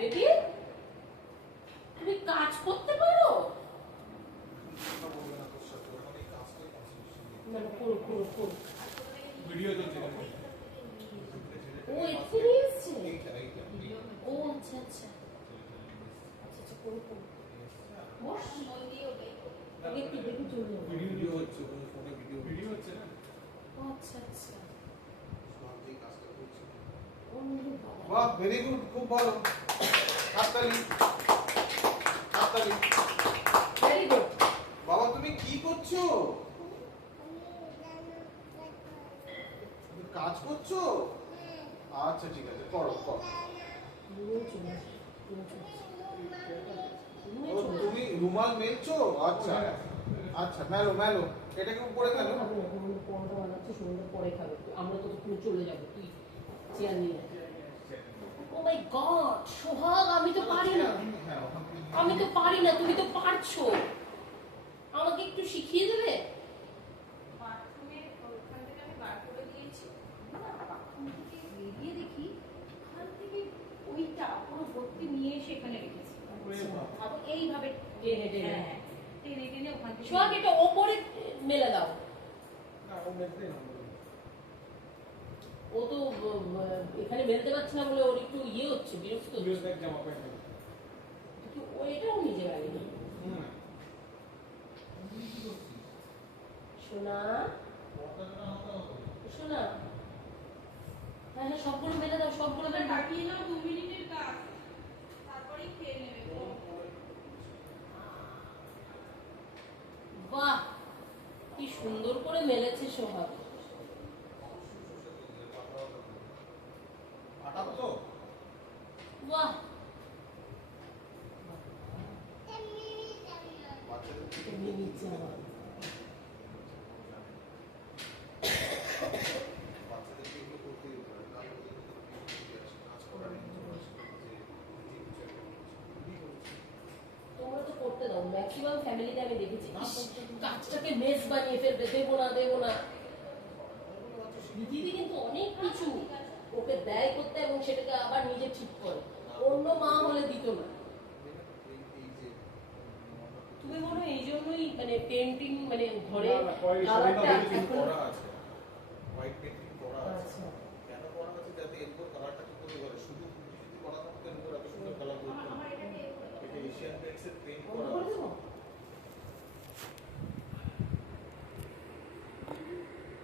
Baby তুমি কাজ করতে পারো? না না, করো করো করো। ভিডিও চলছে। ও এখানে এসছে। ও আচ্ছা আচ্ছা আচ্ছা আচ্ছা, করো করো। বস। আগে একটু দেখে চলে যাবো। ভিডিও হচ্ছে, কোনো ফোনে ভিডিও হচ্ছে না। ও আচ্ছা আচ্ছা। স্মার্টলি কাজটা করছে। ও মেরে বাবা। বাহ, ভেরি গুড, খুব ভালো। হাততালি, হাততালি। Very good. বাবা তুমি কি করছো? তুমি কাজ করছো? আচ্ছা ঠিক আছে, করো করো। ও, তুমি রুমাল মেলছো? আচ্ছা আচ্ছা, মেলো মেলো, এটাকে উপরে মেলো। পরোটা বানাচ্ছি, সুন্দর পরে খাবে। আমরা তো তুমি চলে যাবো, তুই চেয়ার নিয়ে। ও মাই গড সোহাগ, আমি তো পারি না, আমি তো পারি না, তুমি তো পারছো। আমাকে একটু শিখিয়ে দেবে? বাথরুমের ওখান থেকে আমি বার করে দিয়েছি না, বাথরুম থেকে বেরিয়ে দেখি ওখান থেকে ওইটা পুরো ভর্তি নিয়ে এসে এখানে রেখেছি। আবার এইভাবে টেনে টেনে। হ্যাঁ, টেনে টেনে ওখান থেকে সোহাগ এটা ওপরে মেলে দাও। না, ও মেলতে না। ও তো এখানে মেলতে পারছে না বলে ওর একটু ইয়ে হচ্ছে, বিরক্ত হচ্ছে। জামা প্যান্ট। কিন্তু ও এটাও নিজে রাখেনি। সোনা সোনা, হ্যাঁ হ্যাঁ, সবগুলো মেলে দাও, সবগুলো মেলে দাও। কাটিয়ে নাও, 2 মিনিটের কাজ, তারপরেই খেয়ে নেবে। বাহ, কি সুন্দর করে মেলেছে সোহাগ। আটাবো তো? বাহ, বাচ্চাদের এমনি নিচ্ছে আমার। বাচ্চাদেরকে এগুলো করতে দিতে হবে, নাহলে ওদের ভিতরে কাজ করার তোমরা তো করতে দাও, ম্যাক্সিমাম ফ্যামিলিতে আমি দেখেছি ইস, কাজটাকে মেস বানিয়ে ফেলবে, দেবো না দেবো না। দিদি কিন্তু অনেক কিছু ওকে দেয় করতে এবং সেটাকে আবার নিজে ঠিক করে। অন্য মা হলে দিত না। তুমি মনে হয় এই জন্যই মানে পেন্টিং মানে ঘরে কালারটা এখন করা আছে, হোয়াইট পেন্টিং করা আছে। আচ্ছা। কেন করা আছে? যাতে এরপর কালারটা কি করে করে, শুধু যদি করা থাকতো এরপর এত সুন্দর কালার করতো। আমার এটাকে এটা এশিয়ান পেইন্টসের পেইন্ট বন্ধ করা করে আছে। দেবো?